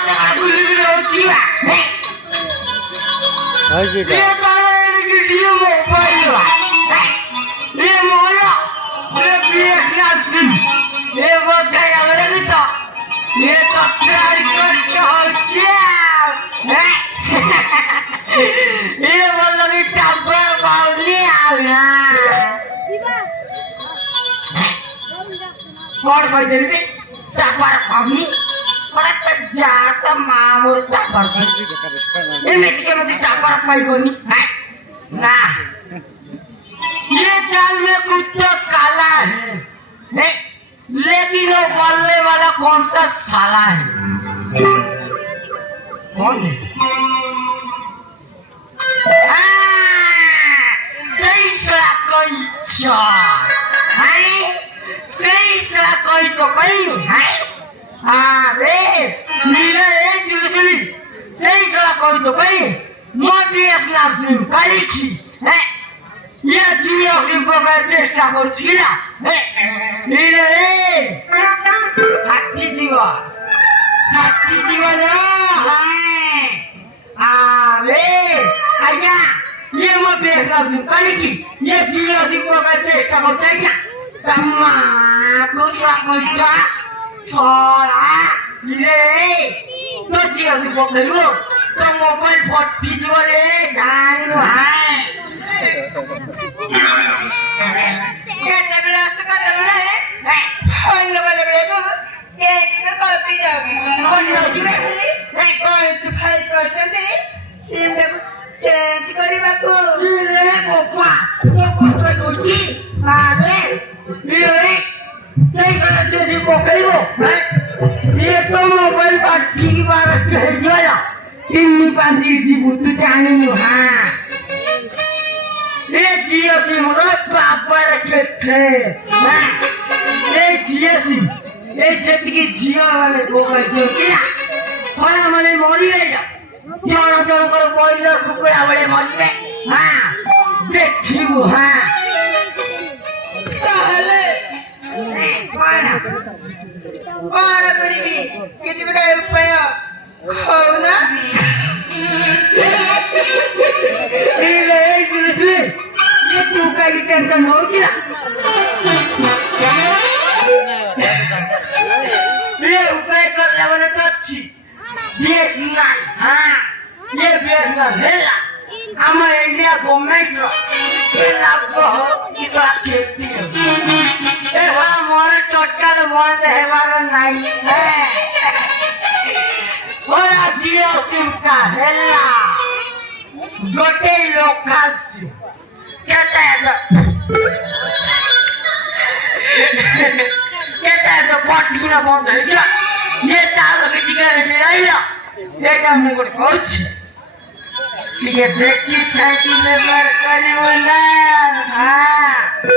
मत गुली गुली होती है ये कारण की टीम मोबाइल ये मोला ये बीएसएनएल सिम ये वक्त है अगर तो ये तो तेरी कष्ट होती है ये बोलो कि टब्बर बाउली आया कौन कोई दिन भी टब्बर पावनी पड़ा तो जाता मामूल टब्बर ये मेरे में टब्बर पाई कोनी है ना ये जाल में कुत्ता काला है लेकिन वो बोलने वाला कौन सा साला है कौन है कोई तो भाई है अरे नीला एक जुलसली सही चला कोई तो भाई मोटी असलाम सिम कालीची है ये जियो सिम पकड़ चेष्टा করছি না नीला हाथी जीवा ना है अरे आया ये मोटी असलाम सिम कालीची ये जियो सिम पकड़ चेष्टा করতে क्या तम्मा कुछला कोइचा छोरा रे तो जियो से पकड़ो तो मोबाइल फटी जो रे जानी नो हाय ये तबलास का तबला है फोन लगा लगा तो ये किधर कॉल पे जाओगी कौन सी लगी नहीं कौन सी फाइल को चंदे सिम में चेंज करी बाको रे पोपा तो कौन पे कोची मारे रे सही गलत से पकड़ो ये तो मोबाइल पार्टी की बारस्ट है जोया इन्नी पांजी जीबू तू जाने नो हां ये जियो सिम रो पापा रखे थे ये जियो सिम ये जतिकी जियो वाले को कर दो क्या होला माने मरी गया जोड़ा जोड़ा कर बॉयलर कुकुड़ा वाले मरी गए हां देखिबू हां चले कौन करीबी किसी को डाल पाया खाओ ना ये तू का टेंशन हो गया ये उपाय कर लेवल तो अच्छी बीएसएनएल हाँ ये बीएसएनएल है ला हमारे इंडिया गवर्नमेंट रो ये लागू हो इस बात खेती है ये वाला मोर टोटल बंद है वाला नहीं है वाला जियो सिम का है ला गोटे लोकल सिम कहता है तो पार्टी ना बंद है क्या ये तार के जिगर नहीं ला ये काम में कोई कुछ ठीक है देख की छाती में मर करियो ना हाँ